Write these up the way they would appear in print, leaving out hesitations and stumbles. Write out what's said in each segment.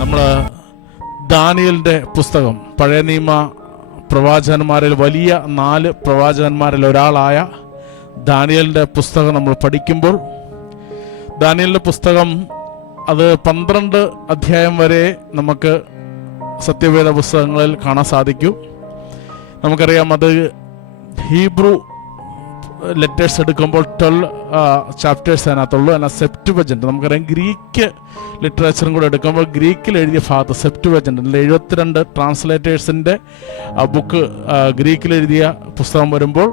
നമ്മൾ ദാനിയേലിൻ്റെ പുസ്തകം, പഴയ നിയമ പ്രവാചകന്മാരിൽ വലിയ 4 പ്രവാചകന്മാരിൽ ഒരാളായ ദാനിയേലിൻ്റെ പുസ്തകം നമ്മൾ പഠിക്കുമ്പോൾ, ദാനിയേലിൻ്റെ പുസ്തകം അത് 12 അധ്യായം വരെ നമുക്ക് സത്യവേദ പുസ്തകങ്ങളിൽ കാണാൻ സാധിക്കും. നമുക്കറിയാം, അത് ഹീബ്രു ലെറ്റേഴ്സ് എടുക്കുമ്പോൾ 12 ചാപ്റ്റേഴ്സ് അതിനകത്തുള്ളൂ. എന്നാൽ സെപ്റ്റുവജന്റ്, നമുക്കറിയാം ഗ്രീക്ക് ലിറ്ററേച്ചറും കൂടെ എടുക്കുമ്പോൾ ഗ്രീക്കിൽ എഴുതിയ ഭാഗത്ത് സെപ്റ്റുവജന്റ് 72 ട്രാൻസ്ലേറ്റേഴ്സിൻ്റെ ബുക്ക് ഗ്രീക്കിൽ എഴുതിയ പുസ്തകം വരുമ്പോൾ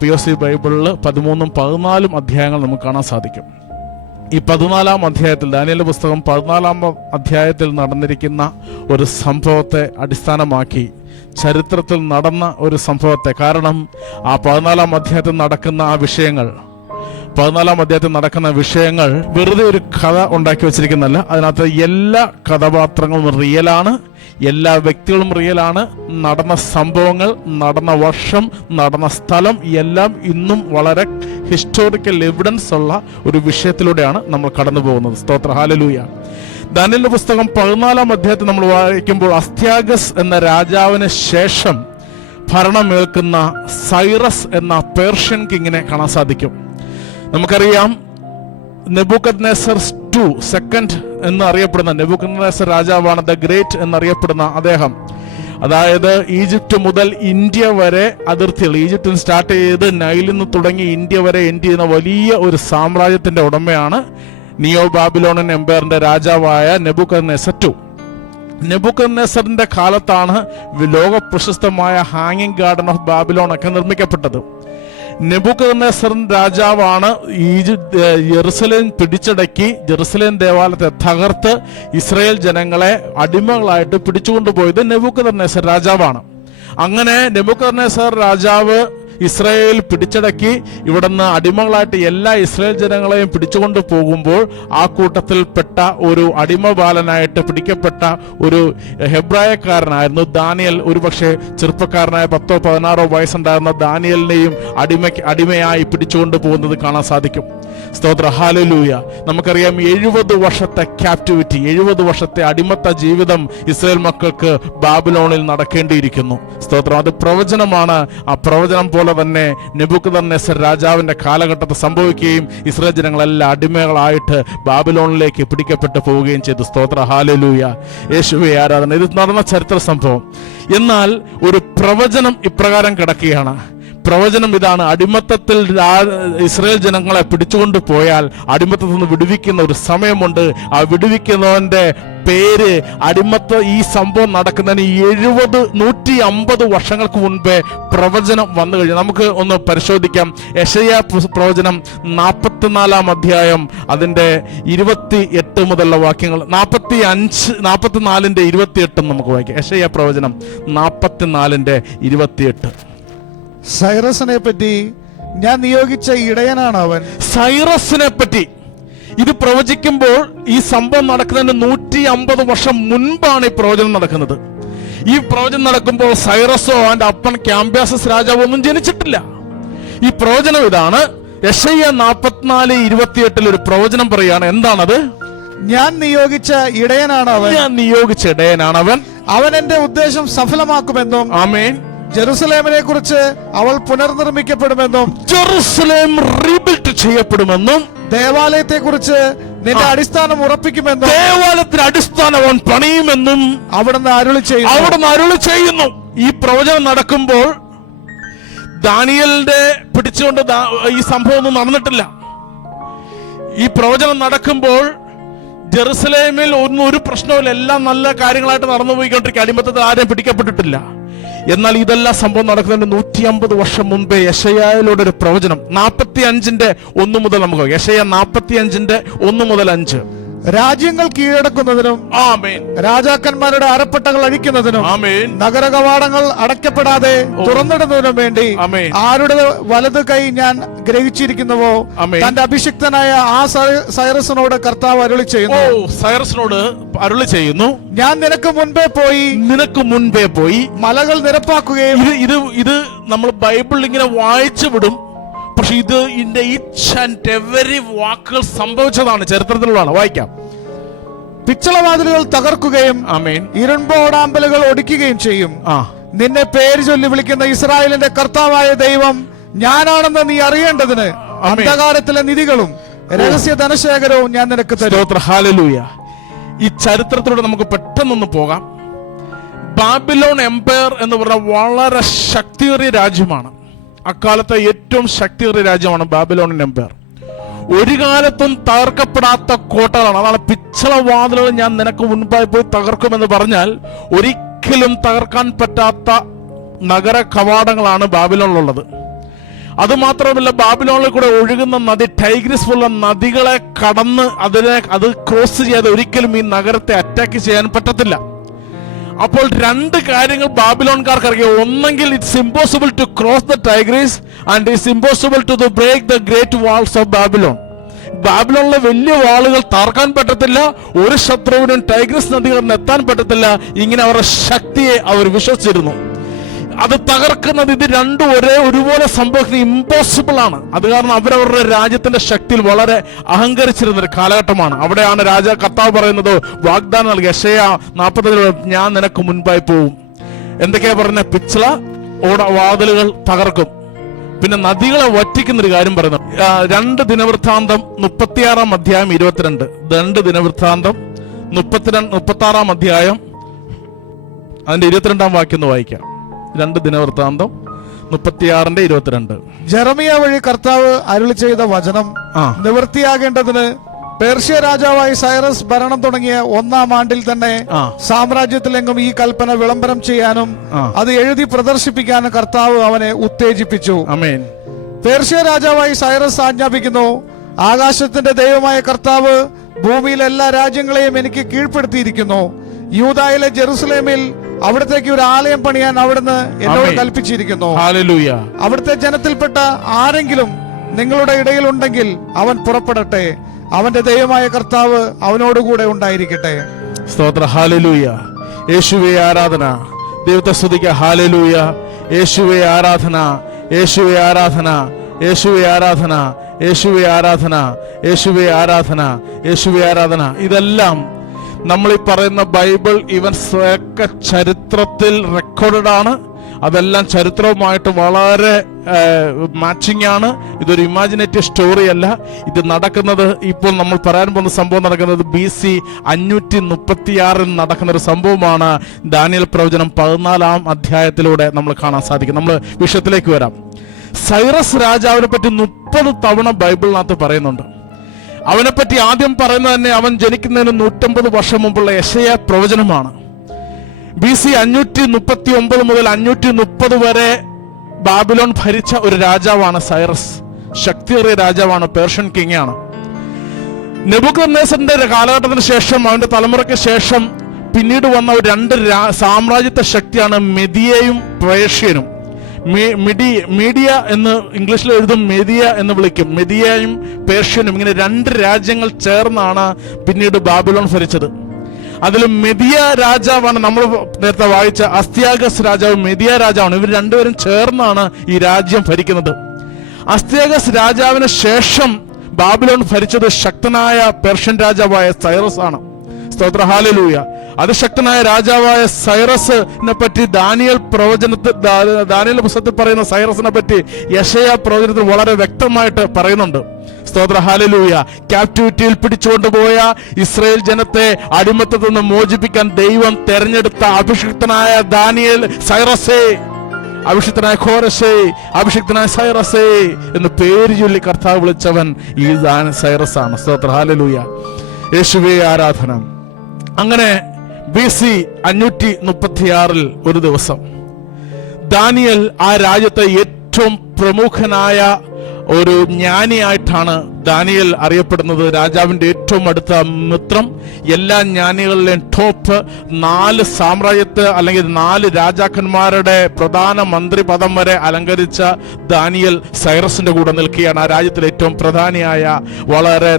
POC ബൈബിളിൽ 13ഉം 14ഉം അധ്യായങ്ങൾ നമുക്ക് കാണാൻ സാധിക്കും. ഈ 14ആം അധ്യായത്തിൽ, ദാനിയേലിന്റെ പുസ്തകം 14ആം അധ്യായത്തിൽ നടന്നിരിക്കുന്ന ഒരു സംഭവത്തെ അടിസ്ഥാനമാക്കി, ചരിത്രത്തിൽ നടന്ന ഒരു സംഭവത്തെ, കാരണം ആ 14ആം അധ്യായത്തിൽ നടക്കുന്ന ആ വിഷയങ്ങൾ, 14ആം അധ്യായത്തിൽ നടക്കുന്ന വിഷയങ്ങൾ വെറുതെ ഒരു കഥ ഉണ്ടാക്കി വെച്ചിരിക്കുന്നതല്ല. അതിനകത്ത് എല്ലാ കഥാപാത്രങ്ങളും റിയലാണ്, എല്ലാ വ്യക്തികളും റിയലാണ്. നടന്ന സംഭവങ്ങൾ, നടന്ന വർഷം, നടന്ന സ്ഥലം എല്ലാം ഇന്നും വളരെ ഹിസ്റ്റോറിക്കൽ എവിഡൻസ് ഉള്ള ഒരു വിഷയത്തിലൂടെയാണ് നമ്മൾ കടന്നു പോകുന്നത്. സ്തോത്ര, ഹല്ലേലൂയ. ദാനിയേലിന്റെ പുസ്തകം 14ആം അധ്യായത്തിൽ നമ്മൾ വായിക്കുമ്പോൾ, അസ്ത്യാഗസ് എന്ന രാജാവിന് ശേഷം ഭരണമേൽക്കുന്ന സൈറസ് എന്ന പേർഷ്യൻ കിങ്ങിനെ കാണാൻ സാധിക്കും. നമുക്കറിയാം, നെബൂഖദ്നേസർ സെക്കൻഡ് എന്ന് അറിയപ്പെടുന്ന നെബൂഖദ്നേസർ രാജാവാണ് ദ ഗ്രേറ്റ് എന്നറിയപ്പെടുന്ന അദ്ദേഹം. അതായത് ഈജിപ്റ്റ് മുതൽ ഇന്ത്യ വരെ അതിർത്തികൾ, ഈജിപ്തിൽ സ്റ്റാർട്ട് ചെയ്ത് നൈലിൽ നിന്ന് തുടങ്ങി ഇന്ത്യ വരെ എൻഡ് ചെയ്യുന്ന വലിയ ഒരു സാമ്രാജ്യത്തിന്റെ ഉടമയാണ് നിയോ ബാബിലോണിയൻ എംപയറിന്റെ രാജാവായ നെബൂഖദ്നേസർ II. നെബൂഖദ്നേസറിന്റെ കാലത്താണ് ലോക പ്രശസ്തമായ ഹാങ്ങിങ് ഗാർഡൻ ഓഫ് ബാബിലോൺ ഒക്കെ നിർമ്മിക്കപ്പെട്ടത്. നെബൂഖദ്നേസർ രാജാവാണ് ജെറുസലേം പിടിച്ചടക്കി ജെറുസലേം ദേവാലയത്തെ തകർത്ത് ഇസ്രായേൽ ജനങ്ങളെ അടിമകളായിട്ട് പിടിച്ചുകൊണ്ടുപോയത് നെബൂഖദ്നേസർ രാജാവാണ്. അങ്ങനെ നെബൂഖദ്നേസർ രാജാവ് ഇസ്രായേൽ പിടിച്ചടക്കി ഇവിടുന്ന് അടിമകളായിട്ട് എല്ലാ ഇസ്രായേൽ ജനങ്ങളെയും പിടിച്ചുകൊണ്ട് പോകുമ്പോൾ, ആ കൂട്ടത്തിൽപ്പെട്ട ഒരു അടിമ ബാലനായിട്ട് പിടിക്കപ്പെട്ട ഒരു ഹെബ്രായക്കാരനായിരുന്നു ദാനിയേൽ. ഒരുപക്ഷെ ചെറുപ്പക്കാരനായ 10ഓ 16ഓ വയസ്സുണ്ടായിരുന്ന ദാനിയേലിനെയും അടിമയായി പിടിച്ചുകൊണ്ട് പോകുന്നത് കാണാൻ സാധിക്കും. സ്തോത്ര, ഹല്ലേലൂയ. നമുക്കറിയാം 70 വർഷത്തെ ക്യാപ്റ്റിവിറ്റി, 70 വർഷത്തെ അടിമത്ത ജീവിതം ഇസ്രായേൽ മക്കൾക്ക് ബാബിലോണിൽ നടക്കേണ്ടിയിരിക്കുന്നു. സ്തോത്രം, അത് പ്രവചനമാണ്. ആ പ്രവചനം പോലെ തന്നെ നെബൂഖദ്നേസർ രാജാവിന്റെ കാലഘട്ടത്തിൽ സംഭവിക്കുകയും ഇസ്രായേൽ ജനങ്ങളെല്ലാം അടിമകളായിട്ട് ബാബിലോണിലേക്ക് പിടിക്കപ്പെട്ടു പോവുകയും ചെയ്തു. സ്തോത്ര, ഹല്ലേലൂയ. യേശുവേ ആരാധന. ഇത് നടന്ന ചരിത്ര സംഭവം. എന്നാൽ ഒരു പ്രവചനം ഇപ്രകാരം കിടക്കുകയാണ്. പ്രവചനം ഇതാണ്: അടിമത്തത്തിൽ ഇസ്രായേൽ ജനങ്ങളെ പിടിച്ചുകൊണ്ട് പോയാൽ അടിമത്തത്തിൽ നിന്ന് വിടുവിക്കുന്ന ഒരു സമയമുണ്ട്. ആ വിടുവിക്കുന്നവന്റെ പേര് ഈ സംഭവം നടക്കുന്നതിന് 150 വർഷങ്ങൾക്ക് മുൻപേ പ്രവചനം വന്നു കഴിഞ്ഞു. നമുക്ക് ഒന്ന് പരിശോധിക്കാം. യെശയ്യാ പ്രവചനം 44ആം അധ്യായം അതിന്റെ 28 മുതലുള്ള വാക്യങ്ങൾ, 44ന്റെ 28 നമുക്ക് വായിക്കാം. യെശയ്യാ പ്രവചനം 44ന്റെ 28. സൈറസിനെ പറ്റി ഞാൻ നിയോഗിച്ച ഇടയനാണ് അവൻ. സൈറസിനെ പറ്റി ഇത് പ്രവചിക്കുമ്പോൾ ഈ സംഭവം നടക്കുന്നതിന് 150 വർഷം മുൻപാണ് ഈ പ്രവചനം നടക്കുന്നത്. ഈ പ്രവചനം നടക്കുമ്പോൾ സൈറസോ അവന്റെ അപ്പൻ ക്യാമ്പ്യാസസ് രാജാവോ ഒന്നും ജനിച്ചിട്ടില്ല. ഈ പ്രവചനം ഇതാണ്. യെശയ്യാ 44:28 ഒരു പ്രവചനം പറയാണ്. എന്താണത്? ഞാൻ നിയോഗിച്ച ഇടയനാണ് അവൻ. ഞാൻ നിയോഗിച്ച ഇടയനാണ് അവൻ. അവൻ എന്റെ ഉദ്ദേശം സഫലമാക്കുമെന്നും, ആമേൻ, ജെറുസലേമിനെ കുറിച്ച് അവൾ പുനർനിർമ്മിക്കപ്പെടുമെന്നും, ജെറുസലേം റീബിൽഡ് ചെയ്യപ്പെടുമെന്നും, ദേവാലയത്തെ കുറിച്ച് നിന്റെ അടിസ്ഥാനം ഉറപ്പിക്കുമെന്നും, ദേവാലയത്തിന്റെ അടിസ്ഥാനം അവൻ പണിയുമെന്നും അവിടുന്ന് അരുളി ചെയ്യുന്നു. ഈ പ്രവചനം നടക്കുമ്പോൾ ദാനിയേലിന്റെ പിടിച്ചുകൊണ്ട് ഈ സംഭവം ഒന്നും നടന്നിട്ടില്ല. ഈ പ്രവചനം നടക്കുമ്പോൾ ജെറുസലേമിൽ ഒന്നും ഒരു പ്രശ്നവുമില്ല. എല്ലാം നല്ല കാര്യങ്ങളായിട്ട് നടന്നു പോയിക്കൊണ്ടിരിക്കുക. അടിമത്തത്തിൽ ആരെയും പിടിക്കപ്പെട്ടിട്ടില്ല. എന്നാൽ ഇതെല്ലാം സംഭവം നടക്കുന്നതിന് 150 വർഷം മുൻപേ യെശയ്യായിലൂടെ ഒരു പ്രവചനം 45ന്റെ 1 മുതൽ നമുക്ക് യെശയ്യാ 45ന്റെ 1 മുതൽ 5. രാജ്യങ്ങൾ കീഴടക്കുന്നതിനും, ആമേൻ, രാജാക്കന്മാരുടെ അരപ്പട്ടകൾ അഴിക്കുന്നതിനും, ആമേൻ, നഗര കവാടങ്ങൾ അടയ്ക്കപ്പെടാതെ തുറന്നിടുന്നതിനും വേണ്ടി ആരുടെ വലത് കൈ ഞാൻ ഗ്രഹിച്ചിരിക്കുന്നുവോ തന്റെ അഭിഷിക്തനായ ആ സൈറസിനോട് കർത്താവ് അരുളി ചെയ്യുന്നു. സൈറസിനോട് അരുളി ചെയ്യുന്നു, ഞാൻ നിനക്ക് മുൻപേ പോയി മലകൾ നിരപ്പാക്കുകയും. ഇത് നമ്മൾ ബൈബിളിൽ ഇങ്ങനെ വായിച്ചു വിടും. പക്ഷെ ഇതിന്റെ ഈച്ച് ആൻഡ് എവരി വാക്കുകൾ സംഭവിച്ചതാണ്, ചരിത്രത്തിലുള്ളതാണ്. വായിക്കാം. പിച്ചളവാതിലുകൾ തകർക്കുകയും ഇരുമ്പോടാമ്പലുകൾ ഒടിക്കുകയും ചെയ്യും. നിന്നെ പേര് ചൊല്ലി വിളിക്കുന്ന ഇസ്രായേലിന്റെ കർത്താവായ ദൈവം ഞാനാണെന്ന് നീ അറിയേണ്ടതിന് അന്ധകാരത്തിലെ നിധികളും രഹസ്യ ധനശേഖരവും ഞാൻ നിനക്ക് തരും. ഹല്ലേലൂയ. ഈ ചരിത്രത്തിലൂടെ നമുക്ക് പെട്ടെന്നൊന്ന് പോകാം. ബാബിലോൺ എംപയർ എന്ന് പറഞ്ഞ വളരെ ശക്തിയേറിയ രാജ്യമാണ്. അക്കാലത്തെ ഏറ്റവും ശക്തിയേറിയ രാജ്യമാണ് ബാബിലോൺ എംപയർ. ഒരു കാലത്തും തകർക്കപ്പെടാത്ത കോട്ടകളാണ്. അതാണ് പിച്ചളവാതിലുകൾ ഞാൻ നിനക്ക് മുൻപായി പോയി തകർക്കുമെന്ന് പറഞ്ഞാൽ ഒരിക്കലും തകർക്കാൻ പറ്റാത്ത നഗര കവാടങ്ങളാണ് ബാബിലോണിലുള്ളത്. അതുമാത്രമല്ല, ബാബിലോണിൽ കൂടെ ഒഴുകുന്ന നദി ടൈഗ്രിസ് പോലുള്ള നദികളെ കടന്ന് അത് ക്രോസ് ചെയ്യാതെ ഒരിക്കലും ഈ നഗരത്തെ അറ്റാക്ക് ചെയ്യാൻ പറ്റത്തില്ല. അപ്പോൾ രണ്ട് കാര്യങ്ങൾ ബാബിലോൺകാർക്ക് അറിയാം. ഒന്നെങ്കിൽ it's impossible to cross the Tigris and it's impossible to break the great walls of Babylon. ബാബിലോണിലെ വലിയ വാളുകൾ തകർക്കാൻ പറ്റത്തില്ല, ഒരു ശത്രുവിനും ടൈഗ്രീസ് നദികളിൽ എത്താൻ പറ്റത്തില്ല. ഇങ്ങനെ അവരുടെ ശക്തിയെ അവർ വിശ്വസിച്ചിരുന്നു. അത് തകർക്കുന്നത് ഇത് രണ്ടും ഒരുപോലെ സംഭവിക്കുന്നത് ഇമ്പോസിബിൾ ആണ്. അത് കാരണം അവരവരുടെ രാജ്യത്തിന്റെ ശക്തിയിൽ വളരെ അഹങ്കരിച്ചിരുന്ന ഒരു കാലഘട്ടമാണ്. അവിടെയാണ് കർത്താവ് പറയുന്നത്, വാഗ്ദാനം നൽകി യെശയ്യാ 40 ഞാൻ നിനക്ക് മുൻപായി പോവും. എന്തൊക്കെയാ പറയുന്നത്? പിച്ചള വാതിലുകൾ തകർക്കും, പിന്നെ നദികളെ വറ്റിക്കുന്നൊരു കാര്യം പറയുന്നു. 2 ദിനവൃത്താന്തം 36 അധ്യായം 22. 2 ദിനവൃത്താന്തം 36 അധ്യായം അതിന്റെ 22 വാക്യം ഒന്ന് വായിക്കാം. 2 ദിനവൃത്താന്തം 36:22. ജെറമിയ വഴി കർത്താവ് അരുളി ചെയ്ത വചനം നിവൃത്തിയാകേണ്ടതിന് പേർഷ്യ രാജാവായി സൈറസ് ഭരണം തുടങ്ങിയ 1-ാം ആണ്ടിൽ തന്നെ സാമ്രാജ്യത്തിലെങ്ങും ഈ കൽപ്പന വിളംബരം ചെയ്യാനും അത് എഴുതി പ്രദർശിപ്പിക്കാനും കർത്താവ് അവനെ ഉത്തേജിപ്പിച്ചു. പേർഷ്യ രാജാവായി സൈറസ് ആജ്ഞാപിക്കുന്നു, ആകാശത്തിന്റെ ദൈവമായ കർത്താവ് ഭൂമിയിലെ എല്ലാ രാജ്യങ്ങളെയും എനിക്ക് കീഴ്പ്പെടുത്തിയിരിക്കുന്നു. യൂദായിലെ ജെറുസലേമിൽ അവിടത്തേക്ക് ഒരു ആലയം പണിയാൻ അവിടുന്ന് എന്നോട് കൽപ്പിച്ചിരിക്കുന്നു. അവിടുത്തെ ജനത്തിൽപ്പെട്ട ആരെങ്കിലും നിങ്ങളുടെ ഇടയിൽ ഉണ്ടെങ്കിൽ അവൻ പുറപ്പെടട്ടെ. അവന്റെ ദൈവമായ കർത്താവ് അവനോടുകൂടെ ഉണ്ടായിരിക്കട്ടെ. സ്തോത്ര. ഹല്ലേലൂയ. യേശുവേ ആരാധന. ദൈവത്തെ സ്തുതിക്കുക. ഹല്ലേലൂയ. യേശുവേ ആരാധന, യേശുവേ ആരാധന, യേശുവേ ആരാധന, യേശുവേ ആരാധന, യേശുവേ ആരാധന, യേശുവേ ആരാധന. ഇതെല്ലാം നമ്മൾ ഈ പറയുന്ന ബൈബിൾ ഇവന്റ്സ് ഒക്കെ ചരിത്രത്തിൽ റെക്കോർഡഡ് ആണ്. അതെല്ലാം ചരിത്രവുമായിട്ട് വളരെ മാച്ചിങ് ആണ്. ഇതൊരു ഇമാജിനേറ്റീവ് സ്റ്റോറി അല്ല. ഇത് നടക്കുന്നത്, ഇപ്പോൾ നമ്മൾ പറയാൻ പോകുന്ന സംഭവം നടക്കുന്നത് BC 536 നടക്കുന്ന ഒരു സംഭവമാണ്. ദാനിയേൽ പ്രവചനം 14-ാം അധ്യായത്തിലൂടെ നമ്മൾ കാണാൻ സാധിക്കും. നമ്മൾ വിഷയത്തിലേക്ക് വരാം. സൈറസ് രാജാവിനെ പറ്റി 30 തവണ ബൈബിളിനകത്ത് പറയുന്നുണ്ട്. അവനെപ്പറ്റി ആദ്യം പറയുന്നത് തന്നെ അവൻ ജനിക്കുന്നതിന് 150 വർഷം മുമ്പുള്ള യെശയ്യാ പ്രവചനമാണ്. BC 539 മുതൽ 530 വരെ ബാബിലോൺ ഭരിച്ച ഒരു രാജാവാണ് സൈറസ്. ശക്തിയേറിയ രാജാവാണ്, പേർഷ്യൻ കിങ് ആണ്. നെബൂഖദ്നേസറിന്റെ കാലഘട്ടത്തിന് ശേഷം, അവന്റെ തലമുറയ്ക്ക് ശേഷം പിന്നീട് വന്ന 2 സാമ്രാജ്യത്വ ശക്തിയാണ് മെദിയയും പേർഷ്യനും. മീഡിയ എന്ന് ഇംഗ്ലീഷിൽ എഴുതും, മെദിയ എന്ന് വിളിക്കും. മെദിയയും പേർഷ്യനും ഇങ്ങനെ 2 രാജ്യങ്ങൾ ചേർന്നാണ് പിന്നീട് ബാബിലോൺ ഭരിച്ചത്. അതിൽ മെദിയ രാജാവാണ് നമ്മൾ നേരത്തെ വായിച്ച അസ്ത്യാഗസ് രാജാവ്. മെദിയ രാജാവാണ്. ഇവർ രണ്ടുപേരും ചേർന്നാണ് ഈ രാജ്യം ഭരിക്കുന്നത്. അസ്ത്യാഗസ് രാജാവിന് ശേഷം ബാബിലോൺ ഭരിച്ചത് ശക്തനായ പേർഷ്യൻ രാജാവായ സൈറസ് ആണ്. സ്തോത്ര. ഹല്ലേലൂയ. അതിശക്തനായ രാജാവായ സൈറസിനെ പറ്റി ദാനിയേൽ പുസ്തകത്തിൽ പറയുന്ന സൈറസിനെ പറ്റി യെശയ്യാ പ്രവചനത്തിൽ വളരെ വ്യക്തമായിട്ട് പറയുന്നുണ്ട്. സ്തോത്ര. ഹല്ലേലൂയ. ക്യാപ്റ്റിവിറ്റിയിൽ പിടിച്ചുകൊണ്ടുപോയ ഇസ്രായേൽ ജനത്തെ അടിമത്തത്തിൽ നിന്ന് മോചിപ്പിക്കാൻ ദൈവം തെരഞ്ഞെടുത്ത അഭിഷിക്തനായ ദാനിയേൽ, സൈറസേ, അഭിഷിക്തനായ ഖോരശേ, അഭിഷിക്തനായ സൈറസേ എന്ന് പേര് ചൊല്ലി കർത്താവ് വിളിച്ചവൻ ഈ സൈറസ് ആണ്. സ്തോത്ര. ഹല്ലേലൂയ. യേശുവേ ആരാധന. അങ്ങനെ BC 536 ഒരു ദിവസം ദാനിയേൽ ആ രാജ്യത്തെ ഏറ്റവും പ്രമുഖനായ ഒരു ജ്ഞാനിയായിട്ടാണ് ദാനിയേൽ അറിയപ്പെടുന്നത്. രാജാവിന്റെ ഏറ്റവും അടുത്ത മിത്രം, എല്ലാ ജ്ഞാനികളിലെയും ടോപ്പ്. 4 സാമ്രാജ്യത്ത് അല്ലെങ്കിൽ 4 രാജാക്കന്മാരുടെ പ്രധാന മന്ത്രി പദം വരെ അലങ്കരിച്ച ദാനിയേൽ സൈറസിന്റെ കൂടെ നിൽക്കുകയാണ്. ആ രാജ്യത്തിലെ ഏറ്റവും പ്രധാനിയായ വളരെ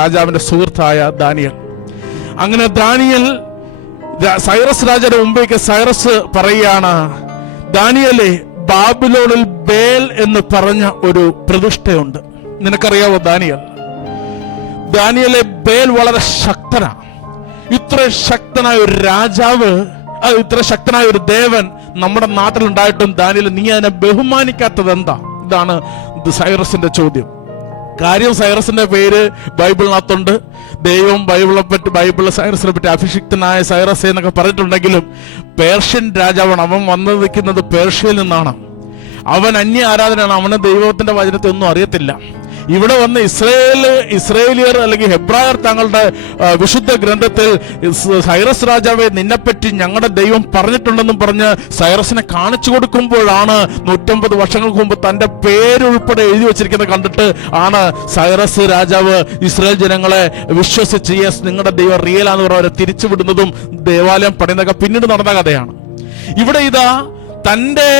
രാജാവിന്റെ സുഹൃത്തായ ദാനിയേൽ. അങ്ങനെ ദാനിയേൽ സൈറസ് രാജാവിന്റെ മുമ്പേക്ക് സൈറസ് പറയുകയാണ്, ദാനിയേലേ, ബാബിലോണിൽ ബേൽ എന്ന് പറഞ്ഞ ഒരു പ്രതിഷ്ഠയുണ്ട്. നിനക്കറിയാവോ ദാനിയേൽ? ദാനിയേലെ, ബേൽ വളരെ ശക്തനാണ്. ഇത്ര ശക്തനായ ഒരു രാജാവ്, ഇത്ര ശക്തനായ ഒരു ദേവൻ നമ്മുടെ നാട്ടിലുണ്ടായിട്ടും ദാനിയേൽ നീ അതിനെ ബഹുമാനിക്കാത്തത് എന്താ? ഇതാണ് സൈറസിന്റെ ചോദ്യം. കാര്യം സൈറസിന്റെ പേര് ബൈബിളിനകത്തുണ്ട്. ദൈവം ബൈബിളിൽ സൈറസിനെ പറ്റി അഭിഷിക്തനായ സൈറസ് എന്നൊക്കെ പറഞ്ഞിട്ടുണ്ടെങ്കിലും പേർഷ്യൻ രാജാവാണ്. അവൻ വന്നു നിൽക്കുന്നത് പേർഷ്യയിൽ നിന്നാണ്. അവൻ അന്യ ആരാധനയാണ്. അവന് ദൈവത്തിന്റെ വചനത്തെ ഒന്നും അറിയത്തില്ല. ഇവിടെ വന്ന് ഇസ്രയേലിയർ അല്ലെങ്കിൽ ഹെബ്രായർ തങ്ങളുടെ വിശുദ്ധ ഗ്രന്ഥത്തിൽ സൈറസ് രാജാവെ നിന്നെപ്പറ്റി ഞങ്ങളുടെ ദൈവം പറഞ്ഞിട്ടുണ്ടെന്നും പറഞ്ഞ് സൈറസിനെ കാണിച്ചു കൊടുക്കുമ്പോഴാണ് 150 വർഷങ്ങൾക്ക് മുമ്പ് തന്റെ പേരുൾപ്പെടെ എഴുതി വെച്ചിരിക്കുന്നത് കണ്ടിട്ട് ആണ് സൈറസ് രാജാവ് ഇസ്രായേൽ ജനങ്ങളെ വിശ്വസിച്ച് യെസ് നിങ്ങളുടെ ദൈവം റിയലാന്ന് പറഞ്ഞവരെ തിരിച്ചുവിടുന്നതും ദേവാലയം പണിയുന്നതൊക്കെ പിന്നീട് നടന്ന കഥയാണ്. ഇവിടെ ഇതാ തന്റെ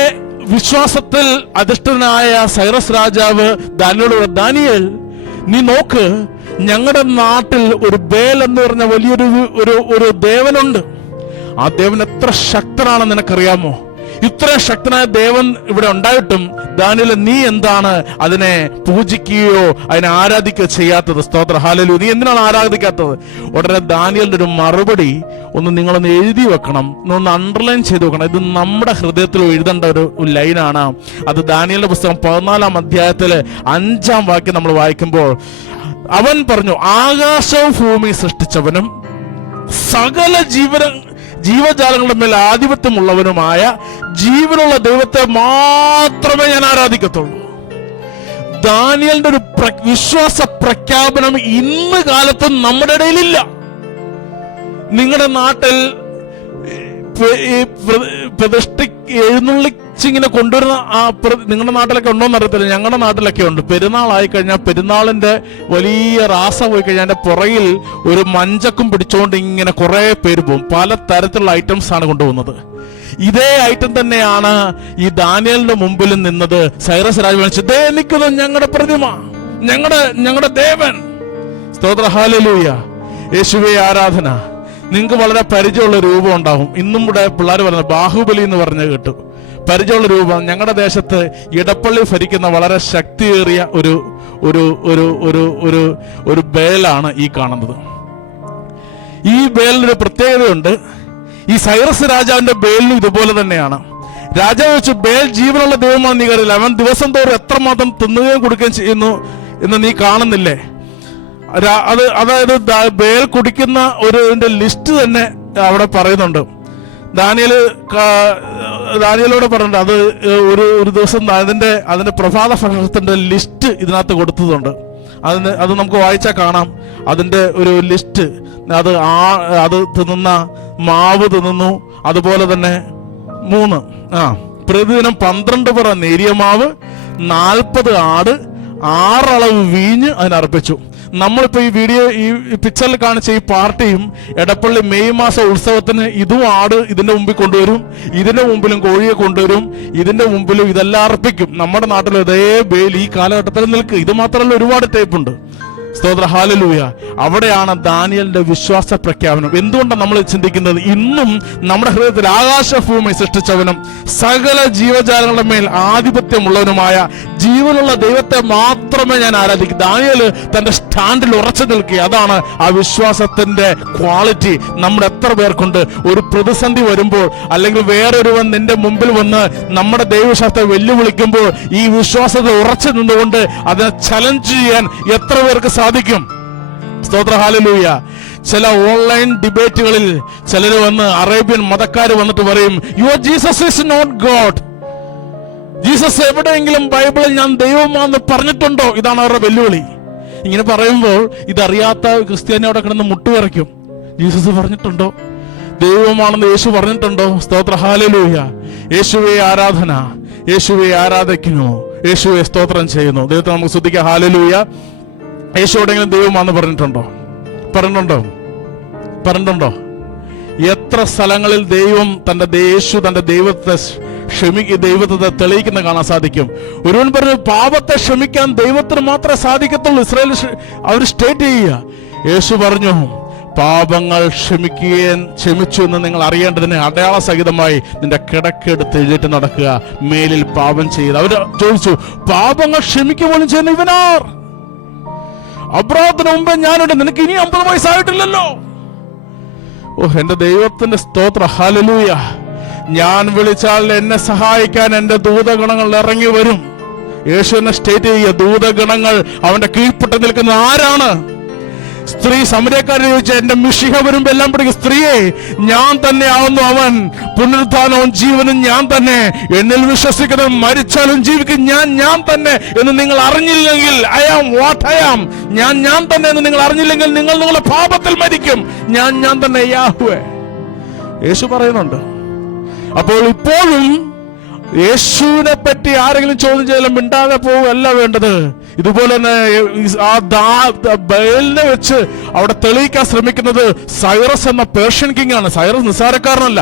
വിശ്വാസത്തിൽ അധിഷ്ഠനായ സൈറസ് രാജാവ് ദാനിയേലോട്, ദാനിയേൽ നീ നോക്ക്, ഞങ്ങളുടെ നാട്ടിൽ ഒരു ബേൽ എന്ന് പറഞ്ഞ വലിയൊരു ദേവനുണ്ട്. ആ ദേവൻ എത്ര ശക്തനാണെന്ന് നിനക്കറിയാമോ? ഇത്രയും ശക്തനായ ദേവൻ ഇവിടെ ഉണ്ടായിട്ടും ദാനിയേൽ നീ എന്താണ് അതിനെ പൂജിക്കുകയോ അതിനെ ആരാധിക്കുകയോ ചെയ്യാത്തത്? സ്തോത്രം, ഹല്ലേലൂയ. നീ എന്തിനാണ് ആരാധിക്കാത്തത്? ഉടനെ ദാനിയേലിന്റെ ഒരു മറുപടി നിങ്ങളൊന്ന് എഴുതി വെക്കണം, ഒന്ന് അണ്ടർലൈൻ ചെയ്ത് വെക്കണം. ഇത് നമ്മുടെ ഹൃദയത്തിൽ എഴുതേണ്ട ഒരു ലൈനാണ്. അത് ദാനിയേലിന്റെ പുസ്തകം 14-ാം അധ്യായത്തിലെ 5-ാം വാക്യം നമ്മൾ വായിക്കുമ്പോൾ അവൻ പറഞ്ഞു, ആകാശവും ഭൂമി സൃഷ്ടിച്ചവനും സകല ജീവജാലങ്ങളുടെ മേൽ ആധിപത്യമുള്ളവനുമായ ജീവനുള്ള ദൈവത്തെ മാത്രമേ ഞാൻ ആരാധിക്കത്തുള്ളൂ. ദാനിയേലിന്റെ ഒരു വിശ്വാസ പ്രഖ്യാപനം ഇന്ന് കാലത്തും നമ്മുടെ ഇടയിലില്ല. നിങ്ങളുടെ നാട്ടിൽ എഴുന്നള്ളിച്ചിങ്ങനെ കൊണ്ടുവരുന്ന നിങ്ങളുടെ നാട്ടിലൊക്കെ ഉണ്ടോന്ന് അറിയത്തില്ല. ഞങ്ങളുടെ നാട്ടിലൊക്കെ ഉണ്ട്. പെരുന്നാളായി കഴിഞ്ഞാൽ പെരുന്നാളിന്റെ വലിയ റാസ പോയി കഴിഞ്ഞാൽ അതിന്റെ പുറകിൽ ഒരു മഞ്ചക്കും പിടിച്ചുകൊണ്ട് ഇങ്ങനെ കുറെ പേര് പോകും. പല തരത്തിലുള്ള ഐറ്റംസ് ആണ് കൊണ്ടുപോകുന്നത്. ഇതേ ഐറ്റം തന്നെയാണ് ഈ ദാനിയേലിന്റെ മുമ്പിൽ നിന്നത്. സൈറസ് രാജാവ് ദേ നിൽക്കുന്നു ഞങ്ങളുടെ പ്രതിമ, ഞങ്ങളുടെ ദേവൻ. സ്തോത്ര, ഹല്ലേലൂയ. യേശുവേ ആരാധന. നിങ്ങൾക്ക് വളരെ പരിചയമുള്ള രൂപം ഉണ്ടാവും. ഇന്നും ഇവിടെ പിള്ളേർ പറഞ്ഞ ബാഹുബലി എന്ന് പറഞ്ഞ് കേട്ടു. പരിചയമുള്ള രൂപം. ഞങ്ങളുടെ ദേശത്ത് ഇടപ്പള്ളി ഭരിക്കുന്ന വളരെ ശക്തിയേറിയ ഒരു ഒരു ഒരു ഒരു ഒരു ഒരു ബേലാണ് ഈ കാണുന്നത്. ഈ ബേലിനൊരു പ്രത്യേകതയുണ്ട്. ഈ സൈറസ് രാജാവിന്റെ ബേലിനും ഇതുപോലെ തന്നെയാണ്. രാജാവ് വെച്ച് ബേൽ ജീവനുള്ള ദൈവമാണ് നീ കരുതില്ല. അവൻ ദിവസം തോറും എത്രമാത്രം തിന്നുകയും കൊടുക്കുകയും ചെയ്യുന്നു എന്ന് നീ കാണുന്നില്ലേ? അതായത് ബേൽ കുടിക്കുന്ന ഇതിന്റെ ലിസ്റ്റ് തന്നെ അവിടെ പറയുന്നുണ്ട്. ദാനിയേലോട് പറഞ്ഞിട്ടുണ്ട്. അത് ഒരു ദിവസം അതിന്റെ പ്രഭാത ഭക്ഷണത്തിന്റെ ലിസ്റ്റ് ഇതിനകത്ത് കൊടുത്തതുണ്ട്. അത് നമുക്ക് വായിച്ചാൽ കാണാം. അതിന്റെ ഒരു ലിസ്റ്റ് അത് തിന്നുന്ന മാവ് തിന്നുന്നു. അതുപോലെ തന്നെ 3 പ്രതിദിനം 12 പറ നേരിയ മാവ്, 40 ആട്, 6 അളവ് വീഞ്ഞ് അതിനർപ്പിച്ചു. നമ്മളിപ്പോ ഈ പിക്ചറിൽ കാണിച്ച ഈ പാർട്ടിയും എടപ്പള്ളി മെയ് മാസ ഉത്സവത്തിന് ഇതും ആട് ഇതിന്റെ മുമ്പിൽ കൊണ്ടുവരും, ഇതിന്റെ മുമ്പിലും കോഴിയെ കൊണ്ടുവരും, ഇതിന്റെ മുമ്പിലും ഇതെല്ലാം അർപ്പിക്കും. നമ്മുടെ നാട്ടിൽ ഇതേ ബേൽ ഈ കാലഘട്ടത്തിൽ നിൽക്കുക. ഇത് മാത്രമല്ല, ഒരുപാട് ടൈപ്പ് ഉണ്ട്. സ്തോത്ര, ഹല്ലേലൂയ. അവിടെയാണ് ദാനിയേലിന്റെ വിശ്വാസ പ്രഖ്യാപനം. എന്തുകൊണ്ടാണ് നമ്മൾ ചിന്തിക്കുന്നത്? ഇന്നും നമ്മുടെ ഹൃദയത്തിൽ ആകാശഭൂമി സൃഷ്ടിച്ചവനും സകല ജീവജാലങ്ങളുടെ മേൽ ആധിപത്യമുള്ളവനുമായ ജീവനുള്ള ദൈവത്തെ മാത്രമേ ഞാൻ ആരാധിക്കൂ. ദാനിയേൽ തന്റെ സ്റ്റാൻഡിൽ ഉറച്ചു നിൽക്കുക. അതാണ് ആ വിശ്വാസത്തിന്റെ ക്വാളിറ്റി. നമ്മുടെ എത്ര പേർക്കുണ്ട്? ഒരു പ്രതിസന്ധി വരുമ്പോൾ അല്ലെങ്കിൽ വേറൊരുവൻ നിന്റെ മുമ്പിൽ വന്ന് നമ്മുടെ ദൈവശാസ്ത്രത്തെ വെല്ലുവിളിക്കുമ്പോൾ ഈ വിശ്വാസത്തിൽ ഉറച്ചു നിന്നുകൊണ്ട് അതിനെ ചലഞ്ച് ചെയ്യാൻ എത്ര പേർക്ക് സാധിക്കും? സ്തോത്ര, ഹല്ലേലൂയ. ചില ഓൺലൈൻ ഡിബേറ്റുകളിൽ ചിലർ വന്ന് അറേബ്യൻ മതക്കാർ വന്നിട്ട് പറയും, your Jesus is not God. Jesus എവിടെയെങ്കിലും ബൈബിളിൽ ഞാൻ ദൈവമാണെന്ന് പറഞ്ഞിട്ടുണ്ടോ? ഇതാണ് അവരുടെ വെല്ലുവിളി. ഇങ്ങനെ പറയുമ്പോൾ ഇതറിയാത്ത ക്രിസ്ത്യാനി അവിടെ കിടന്ന് മുട്ടുവിറയ്ക്കും. ജീസസ് പറഞ്ഞിട്ടുണ്ടോ? ദൈവമാണെന്ന് യേശു പറഞ്ഞിട്ടുണ്ടോ? സ്തോത്ര, ഹല്ലേലൂയ. യേശുവേ ആരാധന. യേശുവെ ആരാധിക്കുന്നു. യേശുവെ സ്തോത്രം ചെയ്യുന്നു. ദൈവത്തെ നമുക്ക് സ്തുതിക്കാം. ഹല്ലേലൂയ. യേശു എവിടെയെങ്കിലും ദൈവമാണെന്ന് പറഞ്ഞിട്ടുണ്ടോ? എത്ര സ്ഥലങ്ങളിൽ യേശു തന്റെ ദൈവത്തെ ദൈവത്തെ തെളിയിക്കുന്ന കാണാൻ സാധിക്കും. ഒരുവൻ പറഞ്ഞു, പാപത്തെ ക്ഷമിക്കാൻ ദൈവത്തിന് മാത്രമേ സാധിക്കത്തുള്ളൂ. ഇസ്രായേൽ അവർ സ്റ്റേറ്റ് ചെയ്യുക. യേശു പറഞ്ഞു, പാപങ്ങൾ ക്ഷമിച്ചു എന്ന് നിങ്ങൾ അറിയേണ്ടതിന് അടയാള സഹിതമായി നിന്റെ കിടക്കെടുത്ത് എഴുന്നേറ്റ് നടക്കുക, മേലിൽ പാപം ചെയ്ത്. അവർ ചോദിച്ചു, പാപങ്ങൾ ക്ഷമിക്കുക പോലും ചെയ്യുന്ന ഇവനാർ? അബ്രാഹത്തിന് മുമ്പേ ഞാനുണ്ട്, നിനക്ക് ഇനി 50 വയസ്സായിട്ടില്ലല്ലോ. എന്റെ ദൈവത്തിന്റെ സ്തോത്രം, ഹല്ലേലൂയ. ഞാൻ വിളിച്ചാൽ എന്നെ സഹായിക്കാൻ എന്റെ ദൂതഗണങ്ങൾ ഇറങ്ങി വരും. യേശു എന്നെ സ്റ്റേറ്റ് ചെയ്യുക, ദൂതഗണങ്ങൾ അവന്റെ കീഴ്പ്പെട്ട് നിൽക്കുന്ന ആരാണ്? സ്ത്രീ സമരക്കാരെ ചോദിച്ച എന്റെ മിശിഹ വരുമ്പോ എല്ലാം പഠിക്കും, സ്ത്രീയെ ഞാൻ തന്നെ ആവുന്നു അവൻ, പുനരുത്ഥാനവും ജീവനും ഞാൻ തന്നെ, എന്നിൽ വിശ്വസിക്കുന്നവൻ മരിച്ചാലും ജീവിക്കും ഞാൻ തന്നെ എന്ന് നിങ്ങൾ അറിഞ്ഞില്ലെങ്കിൽ, I am what I am, ഞാൻ തന്നെ എന്ന് നിങ്ങൾ അറിഞ്ഞില്ലെങ്കിൽ നിങ്ങൾ നിങ്ങളുടെ പാപത്തിൽ മരിക്കും. ഞാൻ തന്നെ യാഹ്വേ. യേശു പറയുന്നുണ്ട്. അപ്പോൾ ഇപ്പോഴും യേശുവിനെ പറ്റി ആരെങ്കിലും ചോദ്യം ചെയ്താലും മിണ്ടാതെ പോവുകയല്ല വേണ്ടത്. ഇതുപോലെ തന്നെ ബയലിനെ വെച്ച് അവിടെ തെളിയിക്കാൻ ശ്രമിക്കുന്നത് സൈറസ് എന്ന പേർഷ്യൻ കിങ് ആണ്. സൈറസ് നിസ്സാരക്കാരനല്ല.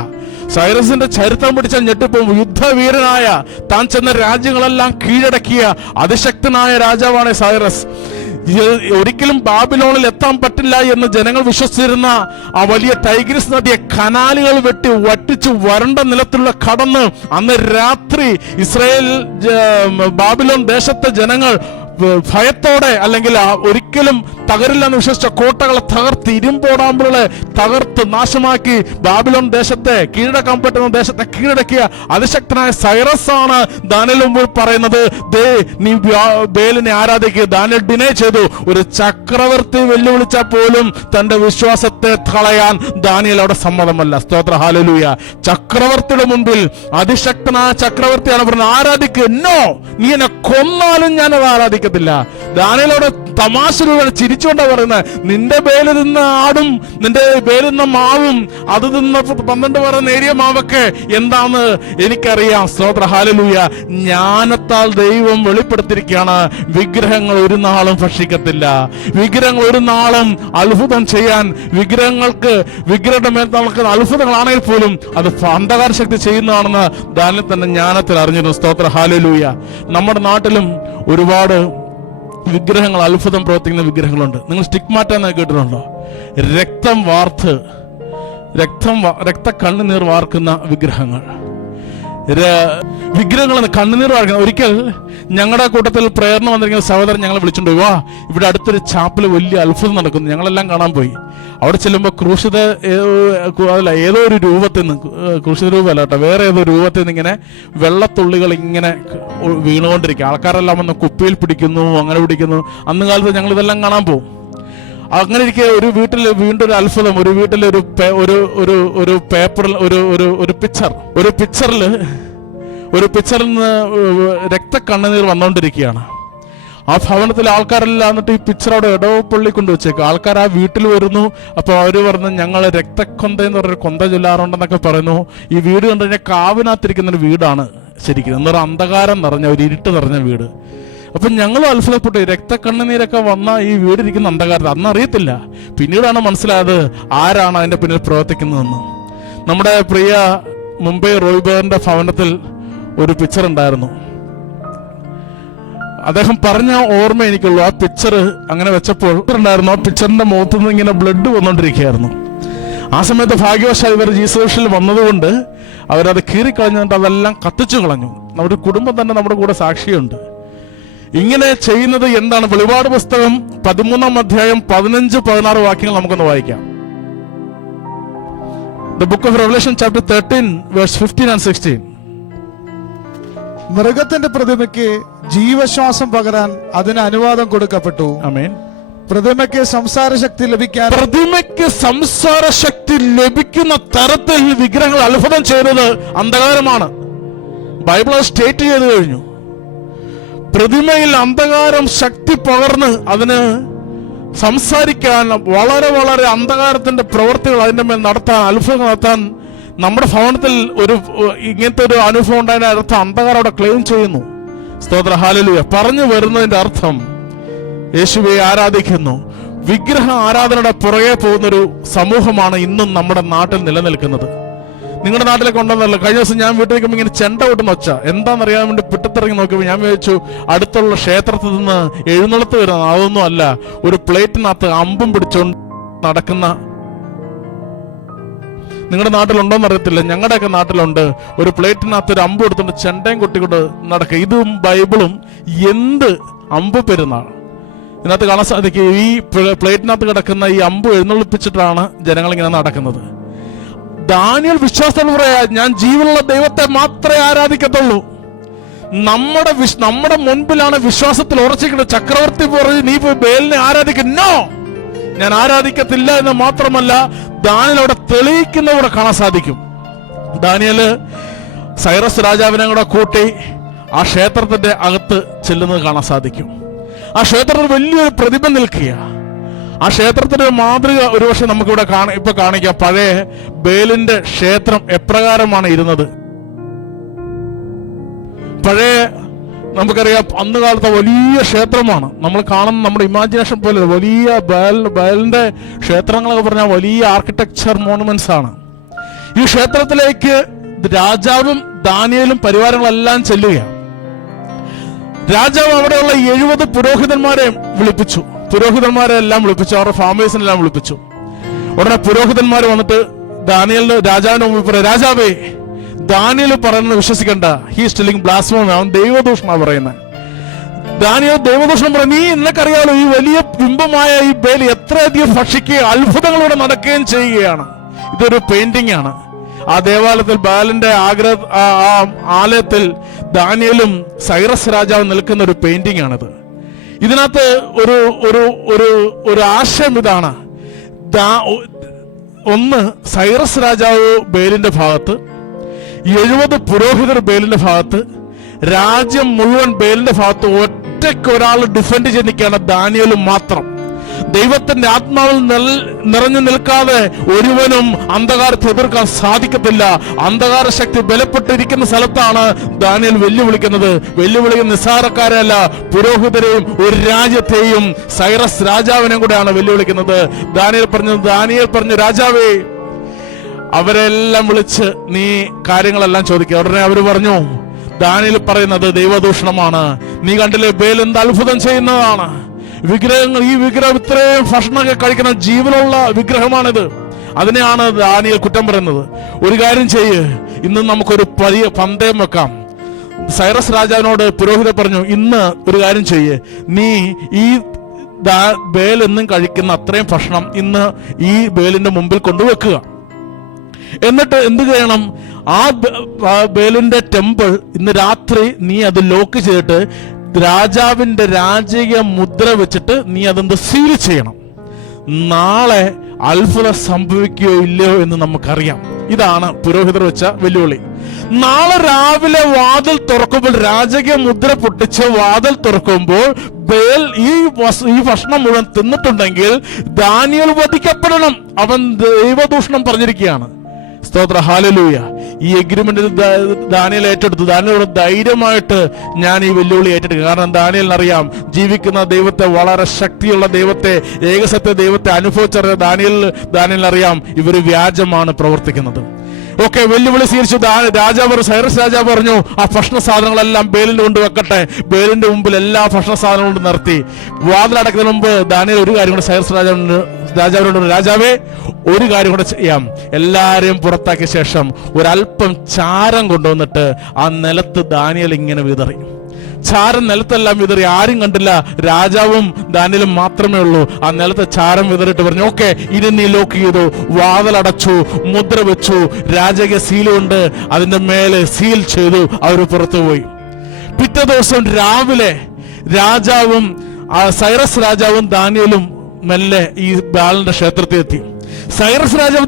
സൈറസിന്റെ ചരിത്രം പിടിച്ചാൽ ഞെട്ടിപ്പോകും. യുദ്ധവീരനായ, താൻ ചെന്ന രാജ്യങ്ങളെല്ലാം കീഴടക്കിയ അതിശക്തനായ രാജാവാണ് സൈറസ്. ഒരിക്കലും ബാബിലോണിൽ എത്താൻ പറ്റില്ല എന്ന് ജനങ്ങൾ വിശ്വസിച്ചിരുന്ന ആ വലിയ ടൈഗ്രിസ് നദിയെ കനാലുകൾ വെട്ടി വറ്റിച്ച് വരണ്ട നിലത്തുള്ള കടന്ന് അന്ന് രാത്രി ഇസ്രായേൽ ബാബിലോൺ ദേശത്തെ ജനങ്ങൾ ഭയത്തോടെ, അല്ലെങ്കിൽ ഒരിക്കലും തകരില്ലെന്ന് വിശ്വസിച്ച കോട്ടകളെ തകർത്ത്, ഇരുമ്പോടാമ്പുകളെ തകർത്ത് നാശമാക്കി ബാബിലോൺ ദേശത്തെ, കീഴടക്കാൻ പറ്റുന്ന ദേശത്തെ കീഴടക്കിയ അതിശക്തനായ സൈറസ് ആണ് ദാനിയേൽ മുമ്പിൽ പറയുന്നത്, ദേ നീ ബേലിനെ ആരാധിക്കുക. ദാനിയേൽ ഡിനേ ചെയ്തു. ഒരു ചക്രവർത്തി വെല്ലുവിളിച്ചാൽ പോലും തന്റെ വിശ്വാസത്തെ കളയാൻ ദാനിയേൽ അവിടെ സമ്മതമല്ല. സ്തോത്ര, ഹല്ലേലൂയ. ചക്രവർത്തിയുടെ മുൻപിൽ, അതിശക്തനായ ചക്രവർത്തിയാണ് പറഞ്ഞത്, ആരാധിക്കുക. നോ, നീ എന്നെ കൊന്നാലും ഞാനത് ആരാധിക്കത്തില്ല. ദാനിയേലോട് തമാശ രൂപേണ ചിരിച്ചുകൊണ്ടാ പറയുന്നത്, നിന്റെ ബേല് തിന്ന ആടും നിന്റെ ബേല് തിന്ന മാവും അത് തിന്ന 12 പേരെ നേരിയ മാവൊക്കെ എന്താന്ന് എനിക്കറിയാം. സ്തോത്ര, ഹല്ലേലൂയ. ജ്ഞാനത്താൽ ദൈവം വെളിപ്പെടുത്തിയിരിക്കുകയാണ്, വിഗ്രഹങ്ങൾ ഒരു നാളും ഭക്ഷിക്കത്തില്ല. വിഗ്രഹങ്ങൾ ഒരു നാളും അത്ഭുതം ചെയ്യാൻ, വിഗ്രഹങ്ങളുടെ മേൽ നടക്കുന്ന അത്ഭുതങ്ങളാണെങ്കിൽ പോലും അത് അന്ധകാര ശക്തി ചെയ്യുന്നതാണെന്ന് ദാനിയേൽ തന്നെ ജ്ഞാനത്തിൽ അറിഞ്ഞിരുന്നു. സ്തോത്ര, ഹല്ലേലൂയ. നമ്മുടെ നാട്ടിലും ഒരുപാട് വിഗ്രഹങ്ങൾ, അത്ഭുതം പ്രവർത്തിക്കുന്ന വിഗ്രഹങ്ങളുണ്ട്. നിങ്ങൾ സ്റ്റിഗ്മാറ്റ എന്ന് കേട്ടിട്ടുണ്ടോ? രക്ത കണ്ണുനീർ വാർക്കുന്ന വിഗ്രഹങ്ങൾ. വിഗ്രഹങ്ങളാണ് കണ്ണുനീർ വാർക്കുന്നത്. ഒരിക്കൽ ഞങ്ങളുടെ കൂട്ടത്തിൽ പ്രേരണ വന്നിരിക്കുന്ന സഹോദരൻ ഞങ്ങളെ വിളിച്ചുകൊണ്ട് പോയി, വാ ഇവിടെ അടുത്തൊരു ചാപ്പിൽ വലിയ അത്ഭുതം നടക്കുന്നു. ഞങ്ങളെല്ലാം കാണാൻ പോയി. അവിടെ ചെല്ലുമ്പോൾ ഏതോ ഒരു രൂപത്തിൽ നിന്ന്, ക്രൂശിത രൂപമല്ല കേട്ടോ, വേറെ ഏതോ രൂപത്തിൽ നിന്ന് ഇങ്ങനെ വെള്ളത്തുള്ളികൾ ഇങ്ങനെ വീണുകൊണ്ടിരിക്കുക. ആൾക്കാരെല്ലാം വന്ന് കുപ്പിയിൽ പിടിക്കുന്നു, അങ്ങനെ പിടിക്കുന്നു. അന്ന് കാലത്ത് ഞങ്ങൾ ഇതെല്ലാം കാണാൻ പോകും. അങ്ങനെ ഇരിക്കെ ഒരു വീട്ടിൽ വീണ്ടും ഒരു അത്ഭുതം. ഒരു വീട്ടിൽ ഒരു പേപ്പറിൽ ഒരു പിക്ചറിൽ നിന്ന് രക്തക്കണ്ണുനീർ വന്നുകൊണ്ടിരിക്കുകയാണ്. ആ ഭവനത്തിലെ ആൾക്കാരെല്ലാം എന്നിട്ട് ഈ പിക്ചർ അവിടെ ഇടവപ്പള്ളി കൊണ്ടുവച്ചേക്കും. ആൾക്കാർ ആ വീട്ടിൽ വരുന്നു. അപ്പോൾ അവർ പറഞ്ഞു, ഞങ്ങൾ രക്തക്കൊന്ത എന്ന് പറഞ്ഞൊരു കൊന്ത ചൊല്ലാറുണ്ടെന്നൊക്കെ പറയുന്നു. ഈ വീട് കണ്ടു കഴിഞ്ഞാൽ കാവിനകത്തിരിക്കുന്നൊരു വീടാണ് ശരിക്കും. എന്നൊരു അന്ധകാരം നിറഞ്ഞ, ഒരു ഇരുട്ട് നിറഞ്ഞ വീട്. അപ്പം ഞങ്ങളും അത്ഭുതപ്പെട്ടു. രക്തക്കണ്ണുനീരൊക്കെ വന്ന ഈ വീടിരിക്കുന്ന അന്ധകാരത്തിൽ അന്നറിയത്തില്ല. പിന്നീടാണ് മനസ്സിലായത് ആരാണ് അതിൻ്റെ പിന്നിൽ പ്രവർത്തിക്കുന്നതെന്ന്. നമ്മുടെ പ്രിയ മുംബൈ റോയ്ബറിന്റെ ഭവനത്തിൽ ഒരു പിക്ചർ ഉണ്ടായിരുന്നു. അദ്ദേഹം പറഞ്ഞ ഓർമ്മ എനിക്കുള്ളൂ. ആ പിക്ചർ അങ്ങനെ വെച്ചപ്പോൾ ഉണ്ടായിരുന്നു, ആ പിക്ചറിന്റെ മുഖത്ത് നിന്ന് ഇങ്ങനെ ബ്ലഡ് വന്നുകൊണ്ടിരിക്കുകയായിരുന്നു. ആ സമയത്ത് ഭാഗ്യവശാൽ ഇവർ ജീസസിൽ വന്നതുകൊണ്ട് അവരത് കീറിക്കളഞ്ഞിട്ട് അതെല്ലാം കത്തിച്ചു കളഞ്ഞു. നമ്മുടെ കുടുംബം തന്നെ നമ്മുടെ കൂടെ സാക്ഷിയുണ്ട്. ഇങ്ങനെ ചെയ്യുന്നത് എന്താണ്? വെളിപാട് പുസ്തകം 13-ാം അധ്യായം 15-16 വാക്യങ്ങൾ നമുക്കൊന്ന് വായിക്കാം. The book of Revelation chapter 13 verse 15 and 16. മൃഗത്തിന്റെ പ്രതിമയ്ക്ക് ജീവശ്വാസം പകരാൻ അതിന് അനുവാദം കൊടുക്കപ്പെട്ടു. ആമേൻ. പ്രതിമയ്ക്ക് സംസാരശക്തി ലഭിക്കുന്ന തരത്തിൽ വിഗ്രഹങ്ങൾ അത്ഭുതം ചെയ്തത് അന്ധകാരമാണ്. ബൈബിൾ സ്റ്റേറ്റ് ചെയ്തു കഴിഞ്ഞു. പ്രതിമയിൽ അന്ധകാരം ശക്തി പകർന്ന് അതിന് സംസാരിക്കാൻ, വളരെ വളരെ അന്ധകാരത്തിന്റെ പ്രവൃത്തികൾ അതിന്റെ മേൽ നടത്താൻ, അത്ഭുതം നടത്താൻ നമ്മുടെ ഭവനത്തിൽ ഇങ്ങനത്തെ ഒരു അനുഭവം ഉണ്ടായതിന്റെ അർത്ഥം അന്ധകാരം അവിടെ ക്ലെയിം ചെയ്യുന്നു. സ്തോത്ര, ഹല്ലേലൂയ. പറഞ്ഞു വരുന്നതിന്റെ അർത്ഥം യേശുവെ ആരാധിക്കുന്നു. വിഗ്രഹ ആരാധനയുടെ പുറകെ പോകുന്നൊരു സമൂഹമാണ് ഇന്നും നമ്മുടെ നാട്ടിൽ നിലനിൽക്കുന്നത്. നിങ്ങളുടെ നാട്ടിലേക്ക് ഉണ്ടെന്നല്ല. കഴിഞ്ഞ ദിവസം ഞാൻ വീട്ടിലേക്ക് ഇങ്ങനെ ചെണ്ട കൊട്ടുന്ന ഒച്ച എന്താണെന്നറിയാൻ വേണ്ടി പിട്ടത്തിറങ്ങി നോക്കിയപ്പോൾ ഞാൻ വിചാരിച്ചു അടുത്തുള്ള ക്ഷേത്രത്തിൽ നിന്ന് എഴുന്നള്ളത്ത് വരുന്ന. അതൊന്നും അല്ല, ഒരു പ്ലേറ്റിനകത്ത് അമ്പും പിടിച്ചുകൊണ്ട് നടക്കുന്ന. നിങ്ങളുടെ നാട്ടിലുണ്ടോന്ന് അറിയത്തില്ല, ഞങ്ങളുടെയൊക്കെ നാട്ടിലുണ്ട്. ഒരു പ്ലേറ്റിനകത്ത് ഒരു അമ്പ് എടുത്തുകൊണ്ട് ചെണ്ടയും കൊട്ടിക്കൊണ്ട് നടക്കുക. ഇതും ബൈബിളും എന്ത് അമ്പ് പെരുന്നാൾ ഇതിനകത്ത് കാണാൻ സാധിക്കും. ഈ പ്ലേറ്റിനകത്ത് കിടക്കുന്ന ഈ അമ്പ് എഴുന്നള്ളിപ്പിച്ചിട്ടാണ് ജനങ്ങൾ ഇങ്ങനെ നടക്കുന്നത്. ദാനിയേൽ വിശ്വാസത്തോട് പറയാ, ഞാൻ ജീവനുള്ള ദൈവത്തെ മാത്രമേ ആരാധിക്കത്തുള്ളൂ. നമ്മുടെ മുൻപിലാണ് വിശ്വാസത്തിൽ ഉറച്ചിരിക്കുന്നത്. ചക്രവർത്തി പറഞ്ഞു, നീ പോയി ബേലിനെ ആരാധിക്കുന്നോ? ഞാൻ ആരാധിക്കത്തില്ല എന്ന് മാത്രമല്ല, ദാനിയേൽ അവിടെ തെളിയിക്കുന്നവിടെ കാണാൻ സാധിക്കും. ദാനിയേല് സൈറസ് രാജാവിനെ കൂടെ കൂട്ടി ആ ക്ഷേത്രത്തിന്റെ അകത്ത് ചെല്ലുന്നത് കാണാൻ സാധിക്കും. ആ ക്ഷേത്രത്തിൽ വലിയൊരു പ്രതിമ നിൽക്കുക. ആ ക്ഷേത്രത്തിന്റെ മാതൃക ഒരുപക്ഷെ നമുക്കിവിടെ ഇപ്പൊ കാണിക്കാം. പഴയ ബേലിന്റെ ക്ഷേത്രം എപ്രകാരമാണ് ഇരുന്നത്. പഴയ നമുക്കറിയാം, അന്ന് കാലത്തെ വലിയ ക്ഷേത്രമാണ്. നമ്മൾ കാണുന്ന നമ്മുടെ ഇമാജിനേഷൻ പോലെ വലിയ ബയലിന്റെ ക്ഷേത്രങ്ങളൊക്കെ പറഞ്ഞാൽ വലിയ ആർക്കിടെക്ചർ മോണുമെന്റ്സ് ആണ്. ഈ ക്ഷേത്രത്തിലേക്ക് രാജാവും ദാനിയേലും പരിവാരങ്ങളെല്ലാം ചെല്ലുകയാണ്. രാജാവ് അവിടെയുള്ള 70 പുരോഹിതന്മാരെ വിളിപ്പിച്ചു. പുരോഹിതന്മാരെ എല്ലാം വിളിപ്പിച്ചു, അവരുടെ ഫാമേഴ്സിനെല്ലാം വിളിപ്പിച്ചു. ഉടനെ പുരോഹിതന്മാർ വന്നിട്ട് രാജാവിന്റെ മുമ്പിൽ പറയാം, രാജാവേ, ദാനിയേൽ പറയുന്നത് വിശ്വസിക്കണ്ട. ഹീസ് ടെല്ലിംഗ് ബ്ലാസ്ഫേമി, അവൻ ദൈവദൂഷണ പറയുന്നത്. ദാനിയേൽ ദൈവദൂഷണം പറയും. നീ നിനക്കറിയാലോ, ഈ വലിയ ബിംബമായ ഈ ബേൽ എത്രയധികം ഭക്ഷിക്കുകയും അത്ഭുതങ്ങളോടെ നടക്കുകയും ചെയ്യുകയാണ്. ഇതൊരു പെയിന്റിംഗ് ആണ്. ആ ദേവാലയത്തിൽ ബാലിന്റെ ആലയത്തിൽ ദാനിയേലും സൈറസ് രാജാവ് നിൽക്കുന്ന ഒരു പെയിന്റിംഗ് ആണിത്. ഇതിനകത്ത് ഒരു ഒരു ഒരു ഒരു ആശയം ഇതാണ്. ഒന്ന്, സൈറസ് രാജാവ് ബേലിന്റെ ഭാഗത്ത്, 70 പുരോഹിതർ ബേലിന്റെ ഭാഗത്ത്, രാജ്യം മുഴുവൻ ബേലിന്റെ ഭാഗത്ത്. ഒറ്റയ്ക്ക് ഒരാൾ ഡിഫെൻഡ് ചെയ്ത് നിൽക്കുകയാണ് ദാനിയേലും മാത്രം. ദൈവത്തിന്റെ ആത്മാവിൽ നിറഞ്ഞു നിൽക്കാതെ ഒരുവനും അന്ധകാരത്തെ എതിർക്കാൻ സാധിക്കത്തില്ല. അന്ധകാര ശക്തി ബലപ്പെട്ടിരിക്കുന്ന സ്ഥലത്താണ് ദാനിയേൽ വെല്ലുവിളിക്കുന്നത്. വെല്ലുവിളിക്കുന്ന നിസ്സാരക്കാരല്ല, പുരോഹിതരെയും ഒരു രാജ്യത്തെയും സൈറസ് രാജാവിനെയും കൂടെയാണ് വെല്ലുവിളിക്കുന്നത്. ദാനിയേൽ പറഞ്ഞു, രാജാവേ, അവരെല്ലാം വിളിച്ച് നീ കാര്യങ്ങളെല്ലാം ചോദിക്കുക. ഉടനെ അവര് പറഞ്ഞു, ദാനിയേൽ പറയുന്നത് ദൈവദൂഷണമാണ്. നീ കണ്ടില്ലേ, ബേൽ എന്ത് അത്ഭുതം ചെയ്യുന്നതാണ്. വിഗ്രഹങ്ങൾ, ഈ വിഗ്രഹം ഇത്രയും ഭക്ഷണമൊക്കെ കഴിക്കുന്ന ജീവനുള്ള വിഗ്രഹമാണിത്. അതിനെയാണ് ദാനിയേൽ കുറ്റം പറയുന്നത്. ഒരു കാര്യം ചെയ്യ്, ഇന്ന് നമുക്കൊരു പന്തയം വെക്കാം. സൈറസ് രാജാവിനോട് പുരോഹിതൻ പറഞ്ഞു, ഇന്ന് ഒരു കാര്യം ചെയ്യ്, നീ ഈ ബേൽ എന്നും കഴിക്കുന്ന അത്രയും ഭക്ഷണം ഇന്ന് ഈ ബേലിന്റെ മുമ്പിൽ കൊണ്ടുവെക്കുക. എന്നിട്ട് എന്ത് ചെയ്യണം, ആ ബേലിന്റെ ടെമ്പിൾ ഇന്ന് രാത്രി നീ അത് ലോക്ക് ചെയ്തിട്ട് രാജാവിന്റെ രാജകീയ മുദ്ര വെച്ചിട്ട് നീ അതെന്ത് സീൽ ചെയ്യണം. നാളെ അത്ഭുതം സംഭവിക്കുകയോ ഇല്ലയോ എന്ന് നമുക്കറിയാം. ഇതാണ് പുരോഹിതർ വെച്ച വെല്ലുവിളി. നാളെ രാവിലെ വാതിൽ തുറക്കുമ്പോൾ, രാജകീയ മുദ്ര പൊട്ടിച്ച് വാതിൽ തുറക്കുമ്പോൾ ബേൽ ഈ ഭക്ഷണം മുഴുവൻ തിന്നിട്ടുണ്ടെങ്കിൽ ദാനിയേൽ വധിക്കപ്പെടണം. അവൻ ദൈവദൂഷണം പറഞ്ഞിരിക്കുകയാണ്. സ്തോത്ര, ഹല്ലേലൂയ. ഈ എഗ്രിമെന്റിൽ ദാനിയേൽ ഏറ്റെടുത്തു. ദാനിയേൽ ധൈര്യമായിട്ട് ഞാൻ ഈ വെല്ലുവിളി ഏറ്റെടുക്കുക. കാരണം ദാനിയേലിനറിയാം, ജീവിക്കുന്ന ദൈവത്തെ, വളരെ ശക്തിയുള്ള ദൈവത്തെ, ഏകസത്യ ദൈവത്തെ അനുഭവിച്ചറിയ ദാനിയേലിനറിയാം ഇവര് വ്യാജമാണ് പ്രവർത്തിക്കുന്നത്. ഓക്കെ, വെല്ലുവിളി സ്വീകരിച്ചു. സൈറസ് രാജാവ് പറഞ്ഞു, ആ ഭക്ഷണ സാധനങ്ങളെല്ലാം ബേലിന്റെ കൊണ്ട് വെക്കട്ടെ. ബേലിന്റെ മുമ്പിൽ എല്ലാ ഭക്ഷണ സാധനങ്ങളും കൊണ്ട് നിർത്തി. വാതിലടക്കുന്നതിന് മുമ്പ് ദാനിയേൽ ഒരു കാര്യം കൂടെ സൈറസ് രാജാവിനോട്, രാജാവേ, ഒരു കാര്യം കൂടെ ചെയ്യാം. എല്ലാരെയും പുറത്താക്കിയ ശേഷം ഒരല്പം ചാരം കൊണ്ടുവന്നിട്ട് ആ നിലത്ത് ദാനിയേൽ ഇങ്ങനെ വിതറി. ചാരം നിലത്തെല്ലാം വിതറി, ആരും കണ്ടില്ല, രാജാവും ദാനിയേലും മാത്രമേ ഉള്ളൂ. ആ നിലത്ത് ചാരം വിതറിട്ട് പറഞ്ഞു, ഓക്കെ, ഇനി നീ ലോക്ക് ചെയ്തു. വാതിലടച്ചു, മുദ്ര വെച്ചു, രാജകീയ സീലുണ്ട്, അതിന്റെ മേലെ സീൽ ചെയ്തു. അവർ പുറത്തുപോയി. പിറ്റേ ദിവസം രാവിലെ രാജാവും സൈറസ് രാജാവും ദാനിയേലും മെല്ലെ ഈ ബാലിന്റെ ക്ഷേത്രത്തിൽ എത്തി. സൈറസ് രാജാവ്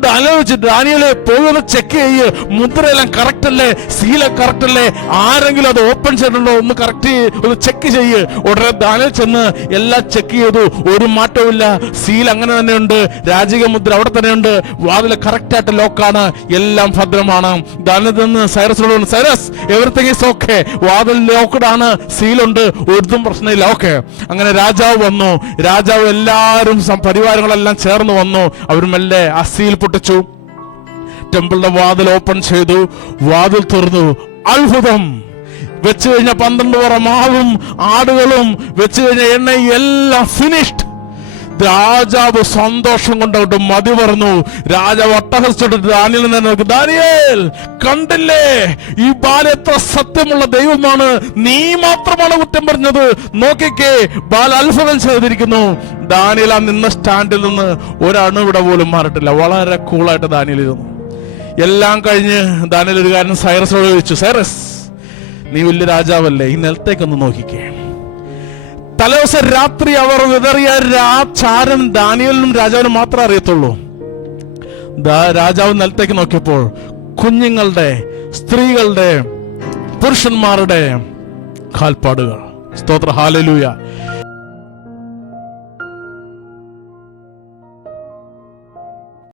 ദാനിയേലെ പോയി ഒന്ന് ചെക്ക് ചെയ്യ്, മുദ്രയെല്ലാം കറക്റ്റ് അല്ലേ, സീല കറക്റ്റ് അല്ലേ, ആരെങ്കിലും അത് ഓപ്പൺ ചെയ്തിട്ടുണ്ടോ ഒന്ന് കറക്റ്റ് ഒന്ന് ചെക്ക് ചെയ്യ്. ഉടനെ ദാനിയേൽ ചെന്ന് എല്ലാം ചെക്ക് ചെയ്തു. ഒരു മാറ്റവുമില്ല, സീൽ അങ്ങനെ തന്നെയുണ്ട്, രാജകീയ മുദ്ര അവിടെ തന്നെയുണ്ട്, വാതിൽ കറക്റ്റ് ആയിട്ട് ലോക്കാണ്, എല്ലാം ഭദ്രമാണ്. ദാനിയേൽ സൈറസിനോട്, സൈറസ്, എവറിത്തിങ് ഈസ് ഓക്കെ, വാതിൽ ലോക്ക്ഡ് ആണ്, സീലുണ്ട്, ഒന്നും പ്രശ്നമില്ല, ഓക്കെ. അങ്ങനെ രാജാവ് വന്നു. രാജാവ് എല്ലാവരും പരിവാരങ്ങളെല്ലാം ചേർന്ന് വന്നു. അവരും ആ സീൽ പൊട്ടിച്ചു. ടെമ്പിളിന്റെ വാതിൽ ഓപ്പൺ ചെയ്തു. വാതിൽ തുറന്നു. അത്ഭുതം! വെച്ച് കഴിഞ്ഞ 12 പറ മാവും ആടുകളും വെച്ച് കഴിഞ്ഞ എണ്ണയും എല്ലാം ഫിനിഷ്ഡ്. രാജാവ് സന്തോഷം കൊണ്ടോട്ട് മതി പറഞ്ഞു. രാജാവ് അട്ടഹസിച്ചിട്ട് ദാനിയേലിനെ നോക്കി, ദാനിയേൽ, കണ്ടില്ലേ ഈ ബാൽ എത്ര സത്യമുള്ള ദൈവമാണ്, നീ മാത്രമാണ് കുറ്റം പറഞ്ഞത്, നോക്കിക്കേ, ബാൽ അത്ഭുതം ചെയ്തിരിക്കുന്നു. ദാനിയേൽ ആ നിന്ന സ്റ്റാൻഡിൽ നിന്ന് ഒരണുവിട പോലും മാറിയിട്ടില്ല. വളരെ കൂളായിട്ട് ദാനിയേൽ ഇരുന്നു. എല്ലാം കഴിഞ്ഞ് ദാനിയേൽ ഒരു കാര്യം സൈറസിനോട് ചോദിച്ചു, സൈറസ്, നീ വലിയ രാജാവല്ലേ, ഈ നിലത്തേക്കൊന്ന് നോക്കിക്കേ. തലേദിവസം രാത്രി അവർ വിതറിയ ചാരം ദാനിയേലിനും രാജാവിനും മാത്രമേ അറിയത്തുള്ളൂ. രാജാവ് നിലത്തേക്ക് നോക്കിയപ്പോൾ കുഞ്ഞുങ്ങളുടെ, സ്ത്രീകളുടെ, പുരുഷന്മാരുടെ കാൽപ്പാടുകൾ. സ്തോത്ര, ഹല്ലേലൂയ.